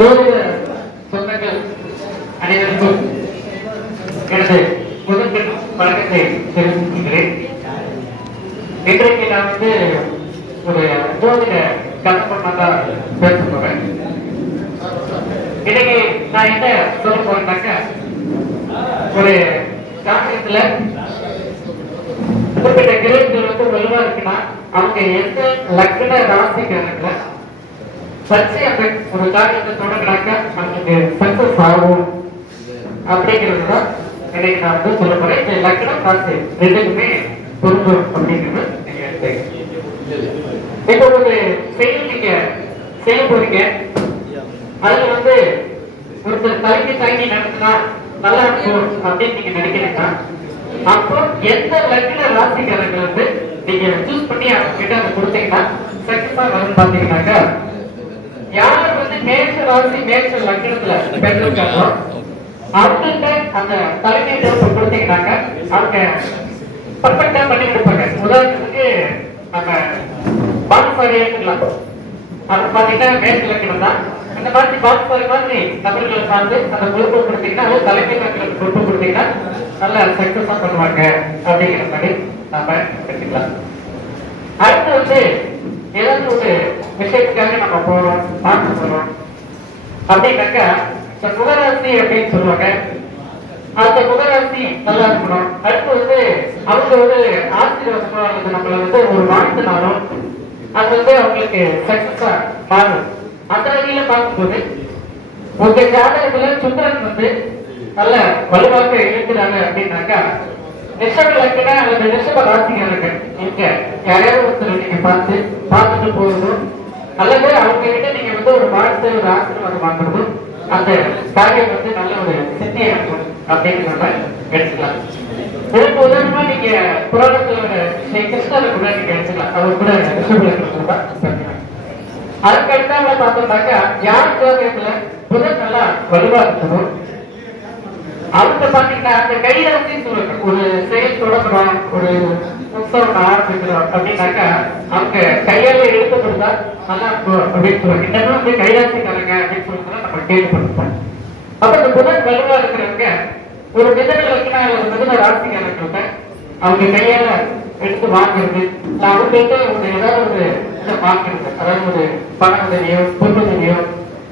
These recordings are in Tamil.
ஜோதிட சொந்தங்கள் அனைவருக்கும் எனது முதற்கண் வணக்கத்தை தெரிவித்துக்கிறேன் இன்றைக்கு நான் வந்து ஒரு ஜோதிட கலப்பண்ணா பேச போறேன் இன்னைக்கு நான் என்ன சொல்ல போறேன்னாக்க ஒரு ஜாதகத்துல குறிப்பிட்ட கிரகங்கள் வந்து வலுவா இருக்குன்னா அவங்க எந்த லக்ன ராசிக்காரங்க சர்ச்சை அந்த ஒரு காரியத்தை தொடங்கினாக்க அவங்களுக்கு சக்சஸ் ஆகும். அப்படிங்கிறது தான் இன்னைக்கு நான் வந்து சொல்ல போறேன். இந்த லக்னம் காசு ரெண்டுக்குமே பொருந்தும் அப்படிங்கிறது நீங்க இப்போ ஒரு செயல் நீங்க செய்ய போறீங்க. அதுல வந்து ஒருத்தர் தலைமை தாங்கி நடத்தினா நல்லா இருக்கும் அப்படின்னு நீங்க நினைக்கிறீங்கன்னா அப்போ எந்த லக்ன ராசிக்காரங்க வந்து நீங்க சூஸ் பண்ணி அவங்க கிட்ட அதை கொடுத்தீங்கன்னா சக்சஸா வரும்னு பாத்தீங்கன்னாக்கா யார் ராசி மேஷ லக்னத்துல பெற்றிருக்காங்க. அவங்கள்ட்ட அந்த தலைமை பொறுப்பு கொடுத்தீங்கன்னாக்கா அவங்க பர்ஃபெக்டா பண்ணி கொடுப்பாங்க. உதாரணத்துக்கு நம்ம பாலசாரி எடுத்துக்கலாம் பாத்தீங்கன்னா மேற்கு லக்னம் தான். அந்த மாதிரி பாக்ஸ்பாரி மாதிரி தமிழர்களை சார்ந்து அந்த பொறுப்பு கொடுத்தீங்கன்னா அது தலைமை லக்னம் பொறுப்பு கொடுத்தீங்கன்னா நல்ல சக்சஸா பண்ணுவாங்க அப்படிங்கிற மாதிரி நாம எடுத்துக்கலாம். அடுத்து வந்து ஏதாவது ஒரு விஷயத்துக்காக நம்ம போறோம் பார்க்க போறோம். அப்படின்னாக்கா இந்த முகராசி அப்படின்னு சொல்லுவாங்க. அந்த முகராசி நல்லா இருக்கணும். அடுத்து வந்து அவங்க ஒரு ஆசீர்வாதமோ அல்லது நம்மள வந்து ஒரு வாழ்த்துனாலும் அது வந்து அவங்களுக்கு சக்சஸா மாறும். அந்த வகையில பார்க்கும்போது உங்க ஜாதகத்துல சுந்தரன் வந்து நல்ல வலுவாக இருக்கிறாங்க அப்படின்னாக்கா ரிஷப லக்கண அல்லது ரிஷப இருக்கு இங்க யாரையாவது ஒருத்தர் நீங்க பார்த்து பார்த்துட்டு போகணும். அல்லது அவங்க கிட்ட நீங்க வந்து ஒரு வாழ்த்து ஒரு ஆசீர்வாதம் வாங்குறதும் அந்த காரியம் வந்து நல்ல ஒரு சித்தி இருக்கும் அப்படிங்கிற மாதிரி எடுத்துக்கலாம். இதுக்கு உதாரணமா நீங்க புராணத்துல ஒரு ஸ்ரீ கூட நீங்க எடுத்துக்கலாம். அவர் கூட ரிஷப அதுக்கு அடுத்தால பார்த்தோம்னாக்கா யார் ஜோதிடத்துல புதன் நல்லா வலுவா இருக்கணும் அவங்க பாத்தீங்கன்னா அந்த கையில வந்து ஒரு செயல் தொடங்குறோம் ஒரு ஆரம்பிக்கிறோம் அப்படின்னாக்கா அவங்க கையால எடுத்து கொடுத்தா நல்லா இருக்கும் அப்படின்னு சொல்லுவாங்க வந்து அப்படின்னு சொல்லுறது நம்ம கேள்விப்பட்டிருப்போம். அப்ப இந்த புதன் வலுவா இருக்கிறவங்க ஒரு மிதன ஒரு மிதன ராசிக்காரங்க அவங்க கையால எடுத்து வாங்குறது இல்ல ஏதாவது ஒரு இதை வாங்குறது அதாவது ஒரு பண உதவியோ பொருளுதவியோ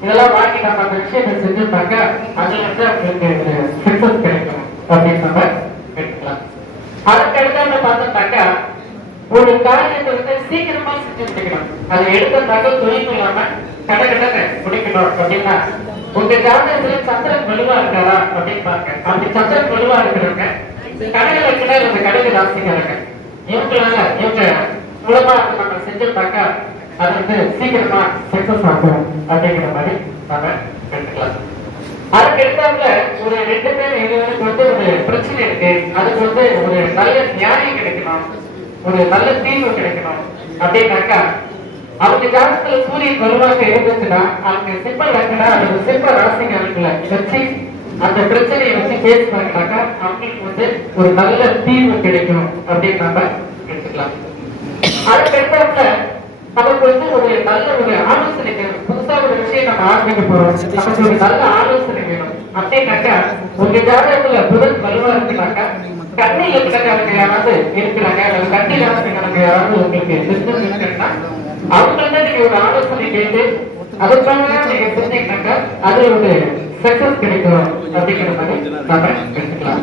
இதெல்லாம் வாங்கி நம்ம அந்த விஷயத்தை செஞ்சிருந்தாங்க அதுல வந்து அவங்களுக்கு சக்சஸ் கிடைக்கும் அப்படின்னு நம்ம எடுக்கலாம் அதுக்கு ஒரு காரியத்தை வந்து சீக்கிரமா செஞ்சு அதை இல்லாம கடை கடனை முடிக்கணும் அப்படின்னா உங்க ஜாதகத்துல சந்திரன் வலுவா இருக்காரா அப்படின்னு பாருங்க அப்படி சந்திரன் வலுவா இருக்கிறவங்க கடைகள் இருக்கிற இந்த கடைகள் ராசிக்காரங்க இவங்களால இவங்க மூலமா நம்ம செஞ்சிருந்தாக்கா அது வந்து சீக்கிரமா சக்சஸ் ஆகும் அப்படிங்கிற மாதிரி நாம எடுத்துக்கலாம் அதுக்கு எடுத்தாப்புல ஒரு ரெண்டு பேர் இவங்களுக்கு வந்து ஒரு பிரச்சனை இருக்கு அதுக்கு வந்து ஒரு நல்ல நியாயம் கிடைக்கணும். ஒரு நல்ல தீர்வு கிடைக்கணும். அப்படின்னாக்கா அவங்க காலத்துல சூரியன் வலுவாக இருந்துச்சுன்னா அவங்க சிம்ம லக்கணா அல்லது சிம்ம ராசிக்காரங்களை வச்சு அந்த பிரச்சனையை வச்சு பேசுனாங்கனாக்கா அவங்களுக்கு வந்து ஒரு நல்ல தீர்வு கிடைக்கும் அப்படின்னு நம்ம எடுத்துக்கலாம். அதுக்கு அடுத்தாப்புல நமக்கு வந்து ஒரு நல்ல ஒரு ஆலோசனை வேணும். புதுசா ஒரு விஷயம் நம்ம ஆரம்பிக்க போறோம். நமக்கு ஒரு நல்ல ஆலோசனை வேணும். அப்படின்னாக்கா உங்க ஜாதகத்துல புதன் வலுவா இருக்குனாக்கா கண்ணியில் இருக்கிறவங்க யாராவது இருக்கிறாங்க? அல்லது கண்ணில் இருக்கிறவங்க யாராவது உங்களுக்கு பிசினஸ் இருக்குன்னா அவங்கள்ட்ட நீங்க ஒரு ஆலோசனை கேட்டு அதுக்காக நீங்க செஞ்சீங்கன்னாக்கா அது ஒரு சக்சஸ் கிடைக்கும் அப்படிங்கிற மாதிரி எடுத்துக்கலாம்.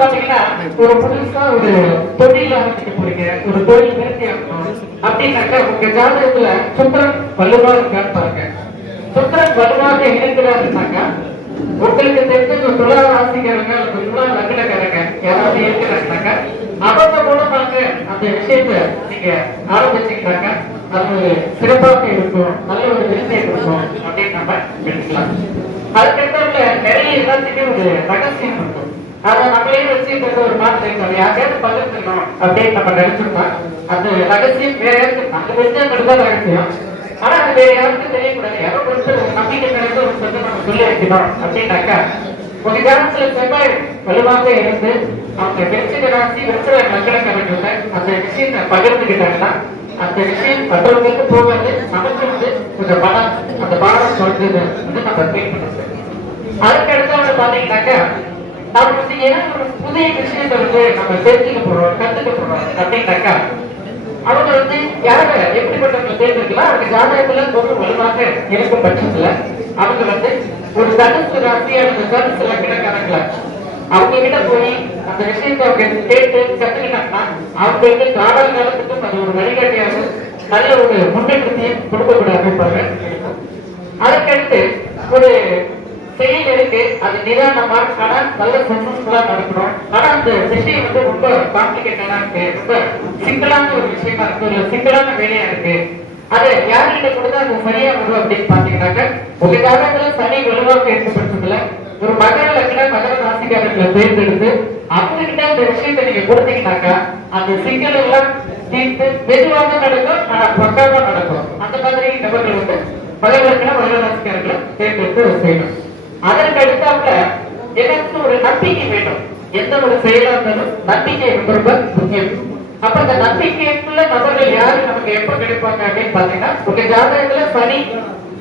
பாத்தீங்கன்னா ஒரு புதுசா ஒரு தொழில் ஆரம்பிக்க போறீங்க ஒரு தொழில் நிறுத்தி ஆகணும் அப்படின்னாக்கா உங்க ஜாதகத்துல சுத்திரன் வலுவா இருக்கான்னு பாருங்க. சுத்திரன் வலுவாக இருக்கிறாருன்னாக்கா உங்களுக்கு தெரிஞ்ச ஒரு ராசிக்காரங்க அல்லது யாராவது இருக்கிறாங்கனாக்கா அவங்க மூலமாக அந்த விஷயத்தை நீங்க ஆரம்பிச்சீங்கன்னாக்கா அது ஒரு சிறப்பாக இருக்கும் நல்ல ஒரு விருந்தை இருக்கும் அப்படின்னு நம்ம எடுத்துக்கலாம். அதுக்கப்புறம் நிறைய எல்லாத்துக்குமே ஒரு ரகசியம் இருக்கும் அதை நம்மளே வச்சுக்கிறது ஒரு மாதிரி இருக்கும். யாரையாவது பகிர்ந்துக்கணும் அப்படின்னு நம்ம நினைச்சிருக்கோம் அந்த ரகசியம் வேற யாருக்கு அந்த விஷயம் தான் ரகசியம். ஆனா அது வேற யாருக்கும் தெரியக்கூடாது. யாரோ ஒருத்தர் ஒரு நம்பிக்கை கிடையாது ஒரு சொல்லி நம்ம சொல்லி வைக்கணும் அப்படின்னாக்கா ஒரு செவ்வாய் வலுவாக இருந்து அவங்க வெற்றிட ராசி மக்களை லக்கணக்காரங்க அந்த விஷயத்தை பகிர்ந்துக்கிட்டாங்கன்னா அந்த விஷயம் மற்றவங்களுக்கு போகாது நமக்கு வந்து கொஞ்சம் பணம் அந்த பாடம் சொல்றது வந்து நம்ம ஃபீல் பண்ணுறோம் அதுக்கு அடுத்தவங்க பாத்தீங்கன்னாக்கா அவங்க வந்து ஏன்னா ஒரு புதிய விஷயத்தை வந்து நம்ம தெரிஞ்சுக்க போறோம் கத்துக்க போறோம் அப்படின்னாக்கா அவங்க வந்து யார எப்படிப்பட்டவங்க தேர்ந்தெடுக்கலாம் அவங்க ஜாதகத்துல ரொம்ப வலுவாக இருக்கும் பட்சத்துல அவங்க வந்து ஒரு தனுசு ராசியான அல்லது தனுசு லக்கணக்காரங்கள அவங்க கிட்ட போய் அந்த விஷயத்தை அவங்க கேட்டு கத்துக்கிட்டாங்கன்னா அவங்களுக்கு காவல் காலத்துக்கும் அது ஒரு வழிகாட்டியாகவும் நல்ல ஒரு முன்னேற்றத்தையும் கொடுக்கக்கூடிய அமைப்பாக இருக்கும் அதுக்கடுத்து ஒரு செயல் இருக்கு அது நிதானமா ஆனா நல்ல சக்சஸ்ஃபுல்லா நடக்கணும் ஆனா அந்த விஷயம் வந்து ரொம்ப காம்ப்ளிகேட்டடா இருக்கு. ரொம்ப சிக்கலான ஒரு விஷயமா இருக்கு. ஒரு சிக்கலான வேலையா இருக்கு. அது யார்கிட்ட கொடுத்தா அது சரியா வரும் அப்படின்னு பாத்தீங்கன்னாக்க உங்க காலத்துல சனி வலுவாக இருக்க பட்சத்துல ஒரு மகர லக்ன மகர ராசிக்காரர்களை தேர்ந்தெடுத்து அவங்க கிட்ட அந்த விஷயத்தை நீங்க கொடுத்தீங்கன்னாக்கா அந்த சிக்கல் எல்லாம் தீர்த்து மெதுவாக நடக்கும் ஆனா பக்காவா நடக்கும். அந்த மாதிரி நபர்கள் வந்து மகர்களுக்கு மகராசிக்காரர்களை தேர்ந்தெடுத்து செய்யணும் அதற்கு அடுத்தாக்க எனக்கு ஒரு நம்பிக்கை வேண்டும். எந்த ஒரு செயலா இருந்தாலும் நம்பிக்கை ரொம்ப முக்கியம். அப்ப அந்த நம்பிக்கைக்குள்ள நபர்கள் யாரு நமக்கு எப்ப கிடைப்பாங்க அப்படின்னு பாத்தீங்கன்னா உங்க ஜாதகத்துல சனி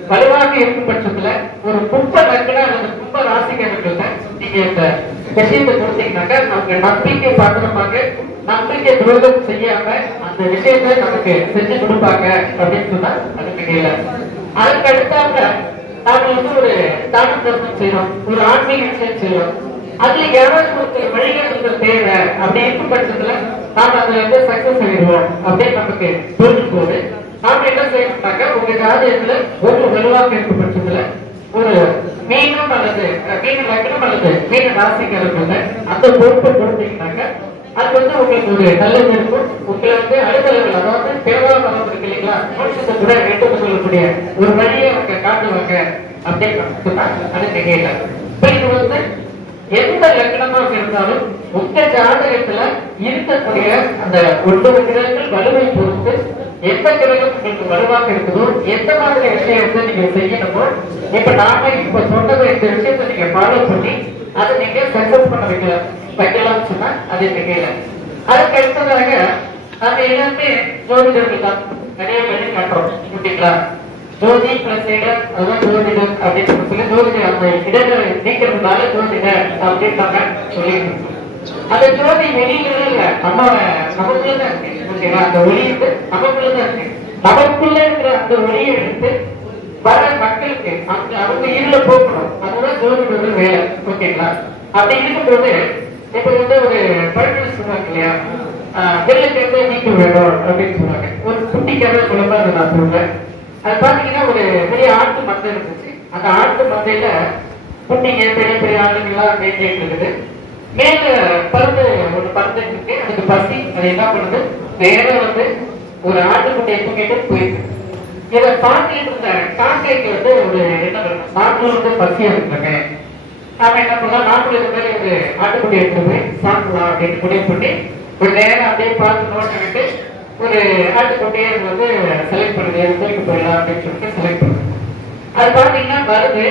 வலுவாக இருக்கும் பட்சத்துல ஒரு கும்ப லக்ன அல்லது கும்ப ராசிக்காரர்கள்ட்ட நீங்க இந்த விஷயத்தை கொடுத்தீங்கன்னாக்கா அவங்க நம்பிக்கை பாத்திரமாக நம்பிக்கை துரோகம் செய்யாம அந்த விஷயத்தை நமக்கு செஞ்சு கொடுப்பாங்க அப்படின்னு சொன்னா அது மிகையில அதுக்கு அடுத்தாங்க நாம வந்து ஒரு தான தர்மம் செய்யறோம். ஒரு ஆன்மீக விஷயம் செய்யறோம். அதுல யாராவது ஒருத்தர் வழிகாட்டுதல் தேவை அப்படி இருக்கும் பட்சத்துல நாம அதுல வந்து சக்சஸ் ஆகிடுவோம் அப்படின்னு நமக்கு புரிஞ்சு போது நாம என்ன செய்யணும்னாக்க உங்க ஜாதகத்துல ஒரு வலுவாக இருக்கும் பட்சத்துல ஒரு மீனம் அல்லது அஹ், மீன லக்னம் அல்லது மீன ராசிக்காரர்கள் அந்த பொறுப்பை கொடுத்தீங்கன்னாக்க அது வந்து உங்களுக்கு ஒரு நல்லது இருக்கும். உங்களை வந்து அலுவலர்கள் அதாவது தேவாரம் இருக்கு இல்லைங்களா மனுஷத்தை கூட எடுத்து சொல்லக்கூடிய ஒரு வழியை அவங்க காட்டுவாங்க அப்படின்னு கேட்டாங்க. இது வந்து எந்த லக்கணமாக இருந்தாலும் உங்க ஜாதகத்துல இருக்கக்கூடிய அந்த ஒன்பது கிரகங்கள் வலுவை பொறுத்து எந்த கிரகம் உங்களுக்கு வலுவாக இருக்குதோ எந்த மாதிரி விஷயத்தை நீங்க செய்யணுமோ இப்ப நாம இப்ப சொன்னது இந்த விஷயத்தை நீங்க ஃபாலோ பண்ணி அதை நீங்க சக்சஸ் பண்ண வைக்கலாம் வைக்கலாம்னு சொன்னா அது மிகையில அதுக்கு அடுத்ததாக அந்த எல்லாமே ஜோதிடர்கள் தான். நிறைய வழி காட்டுறோம் ஓகேங்களா ஜோதி பிளஸ் இடம் அதுதான் ஜோதிடர் அப்படின்னு சொல்லி ஜோதிடர் அந்த இடங்களை நீக்கிறதுனால ஜோதிடர் அப்படின்னு நம்ம சொல்லியிருக்கோம் அந்த ஜோதி வெளியில இல்ல நம்ம நமக்குள்ளதான் இருக்கு. ஓகேவா அந்த ஒளி வந்து நமக்குள்ளதான் இருக்கு. நமக்குள்ள இருக்கிற அந்த ஒளியை எடுத்து வர அவங்க அதுதான் வேலை. ஓகேங்களா? அப்படி இருக்கும்போது இப்ப வந்து ஒரு பழமொழி இல்லையா? அப்படின்னு ஒரு குட்டி கதை குழம்பா அதை நான் சொல்றேன். அது பாத்தீங்கன்னா ஒரு பெரிய ஆட்டு மந்தை இருந்துச்சு. அந்த ஆட்டு மந்தையில குட்டிங்க பெரிய பெரிய ஆளுங்கெல்லாம் மேய்ஞ்சிட்டு இருக்குது மேல பறந்து ஒரு பறந்து இருக்கு. அதுக்கு பசி அது என்ன பண்ணுது? நேரா வந்து ஒரு ஆட்டுக்குட்டியை தூக்கிட்டு போயிருக்கு இதை பார்த்துட்டு இருந்த காக்கைக்கு வந்து ஒரு என்ன பண்ணணும் நாட்டுல வந்து பசியா இருக்காங்க நாம என்ன பண்ணலாம் நாட்டுல இந்த மாதிரி ஒரு ஆட்டுக்குட்டி எடுத்து போய் சாப்பிடலாம் அப்படின்னு முடிவு பண்ணி ஒரு நேரம் அப்படியே பார்த்து நோட்டு ஒரு ஆட்டுக்குட்டியை வந்து செலக்ட் பண்ணுது. தூக்கி போயிடலாம் அப்படின்னு சொல்லிட்டு செலக்ட் பண்ணுது. அது பார்த்தீங்கன்னா வருது.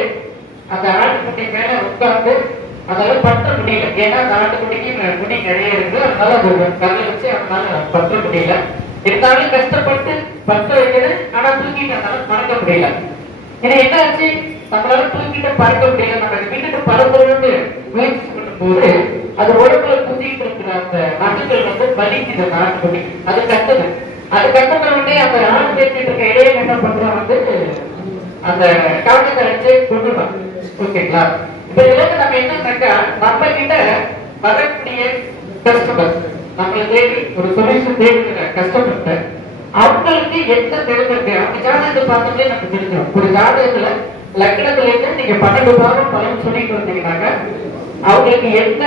அந்த ஆட்டுக்குட்டி மேல உட்கார்ந்து அதாவது பற்ற முடியல ஏன்னா அந்த ஆட்டுக்குட்டிக்கு முடி நிறைய இருக்கு அதனால அது கல்ல வச்சு அதனால பற்ற முடியல இருந்தாலும் கஷ்டப்பட்டு பற்ற வைக்கிறது தூக்கிட்டு அதனால பறக்க முடியல. ஏன்னா என்ன ஆச்சு? நம்மளால தூக்கிட்டு பறக்க முடியல. நம்ம வீட்டுக்கு பறக்கணும்னு முயற்சி பண்ணும்போது அது உடம்புல குத்திட்டு இருக்கிற அந்த நடுக்கள் வந்து வலிக்குது அந்த ஆட்டுக்குட்டி அது கட்டுது. அது கட்டுன உடனே அந்த ஆண் பேசிட்டு இருக்க இடையில என்ன பண்றான் வந்து அந்த காரணத்தை வச்சு கொண்டுதான் ஓகேங்களா? இப்ப இதுல நம்ம என்னன்னாக்கா நம்ம கிட்ட வரக்கூடிய கஸ்டமர் நம்மளை தேடி ஒரு சொல்யூஷன் தேடுகிற கஸ்டமர்கிட்ட அவங்களுக்கு எந்த தெரிஞ்சிருக்கு? அவங்க ஜாதகத்தை பார்த்துட்டு நமக்கு தெரிஞ்சிடும் ஒரு ஜாதகத்துல லக்னத்துல இருந்து நீங்க பன்னெண்டு பாகம் பலன் சொல்லிட்டு வந்தீங்கன்னாக்க அவங்களுக்கு என்ன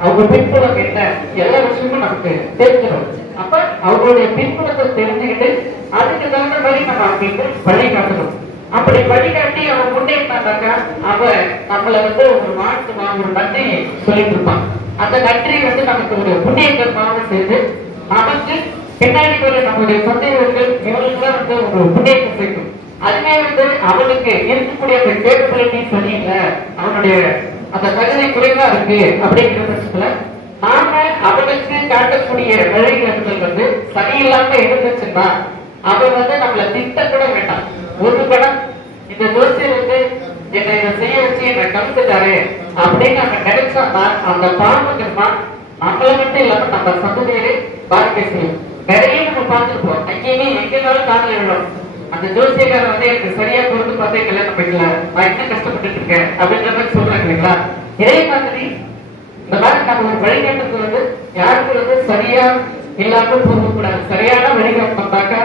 அவங்க பின்புலம் என்ன எல்லா விஷயமும் நமக்கு தெரிஞ்சிடும் அப்ப அவங்களுடைய பின்புலத்தை தெரிஞ்சுக்கிட்டு அதுக்கு தகுந்த மாதிரி நம்ம அவங்களுக்கு வழிகாட்டணும் அப்படி வழிகாட்டி அவன் முன்னேறினாக்கா அவன் நம்மள வந்து ஒரு வாழ்த்து ஒரு நன்றி சொல்லிட்டு இருப்பான் அந்த நன்றி வந்து நமக்கு ஒரு புண்ணியங்கள் கர்மாவை செய்து நமக்கு பின்னாடி வர நம்மளுடைய சொந்தவர்கள் இவர்களுக்குலாம் வந்து ஒரு புண்ணியத்தை சேர்க்கும் அதுவே வந்து அவனுக்கு இருக்கக்கூடிய அந்த கேப்பபிலிட்டி சரியில்லை அவனுடைய அந்த தகுதி குறைவா இருக்கு அப்படிங்கிற பட்சத்துல நாம அவனுக்கு காட்டக்கூடிய வழிகாட்டுதல் வந்து சரியில்லாம இருந்துச்சுன்னா அவன் வந்து நம்மள திட்ட கூட வேண்டாம். ஒரு படம் இந்த ஜோசியர் வந்து வச்சு என்ன கலந்துட்டாரு அப்படின்னு நம்ம நினைச்சோம்னா அந்த பாவங்கள்மா நம்மள மட்டும் இல்லாம நம்ம சந்ததியிலே பாதிக்க செய்யும். நிறைய நம்ம பார்த்துருப்போம் அங்கேயுமே எங்கேயாலும் காதல் எழுதும் அந்த ஜோசியக்காரர் வந்து எனக்கு சரியா பொறுத்து பார்த்தே கல்யாணம் பண்ணல நான் என்ன கஷ்டப்பட்டு இருக்கேன் அப்படின்ற மாதிரி சொல்றாங்க இல்லைங்களா? இதே மாதிரி இந்த மாதிரி நம்ம ஒரு வழிகாட்டுறது வந்து யாருக்கு வந்து சரியா இல்லாம போகக்கூடாது. சரியான வழிகாட்டினாக்கா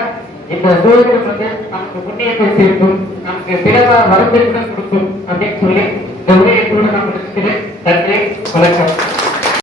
இந்த ஜோதிடம் வந்து நமக்கு புண்ணியத்தை சேர்க்கும். நமக்கு பிறவா வரத்திற்கு கொடுக்கும் அப்படின்னு சொல்லி இந்த உரையை கூட நான் முடிச்சுக்கிறேன் நன்றி வணக்கம்.